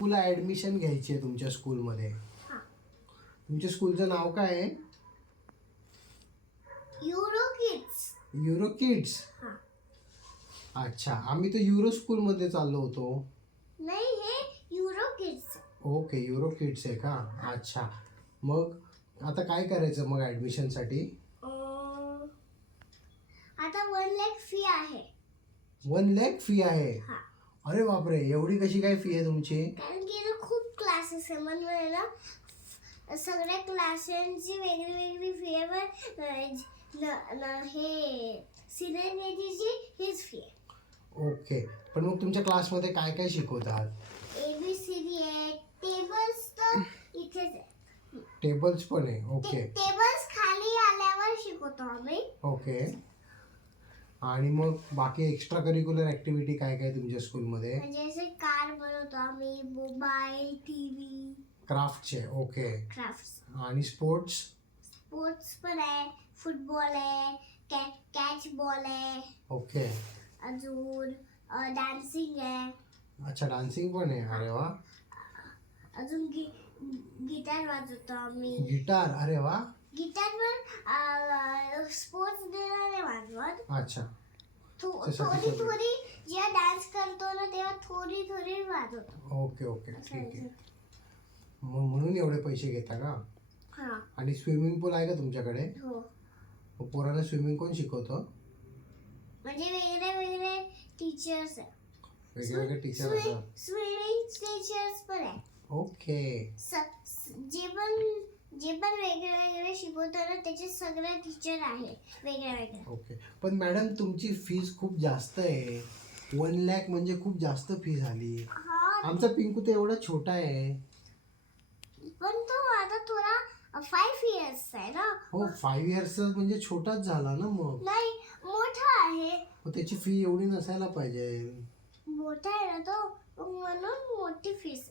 तुला ऍडमिशन घ्यायची आहे तुमच्या स्कूलमध्ये. हा. तुमच्या स्कूलचं नाव काय आहे? Euro kids. Euro kids. हा. अच्छा, आम्ही तर युरो स्कूलमध्ये चाललो होतो. नाही, हे euro kids. Okay, euro kids आहे का? अच्छा, मग आता काय करायचं मग ॲडमिशनसाठी? आता 1 लाख फी आहे. 1 लाख फी आहे? हा. अरे बापरे, एवढी कशी काय फी आहे तुमची? कारण की ना खूप क्लासेस आहे म्हणून ना सगळ्या क्लासेसची वेगळी वेगळी फी आहे. हे सिनियर केजीची हीच फी आहे. ओके, पण मग तुमच्या क्लासमध्ये काय काय शिकवतात? ABCD आहे, टेबल्स तर इथेच आहे. टेबल्स पण आहे? ओके. टेबल्स खाली आल्यावर शिकवतो आम्ही. ओके, आणि मग बाकी एक्स्ट्रा करिक्युलर ॲक्टिव्हिटी काय काय तुमच्या स्कूलमध्ये? म्हणजे असे कार बनवतो आम्ही, मोबाईल, टीव्ही, क्राफ्टचे? ओके. क्राफ्ट्स. आणि स्पोर्ट्स? स्पोर्ट्स पण आहे, फुटबॉल आहे, कॅच बॉल आहे. ओके. अजून डान्सिंग आहे. अच्छा, डान्सिंग पण आहे? अरे वा. अजून गिटार वाजवतो आम्ही. गिटार? अरे वा. गिटारवर स्पोर्ट्स डेला नाही वाजवत. अच्छा, थोडी थोडी जेव्हा डान्स करतो ना तेव्हा थोडी थोडी वाजवतो. ओके ओके, ठीक आहे. मग म्हणून एवढे पैसे घेता का? हा. आणि स्विमिंग पूल आहे का तुमच्याकडे? हो. मग पोरांना स्विमिंग कोण शिकवतं? म्हणजे वेगळे वेगळे टीचर्स आहे. वेगवेगळे टीचर असतात? स्विमिंग टीचर्स पण आहे. ओके. जे पण वेगळे वेगळे शिकवतात ना त्याचे सगळे टीचर आहे वेगळे वेगळे. ओके, पण मॅडम तुमची फीज खूप जास्त आहे. 1 लाख म्हणजे खूप जास्त फी झाली. आमचा पिंकू तर एवढा छोटा आहे. पण तो आता थोडा 5 इयर्स आहे ना. हो, 5 इयर्स म्हणजे छोटाच झाला ना. मग नाही, मोठा आहे. मग त्याची फी एवढी नसायला पाहिजे. मोठा आहे ना तो, म्हणून मोठी फीस.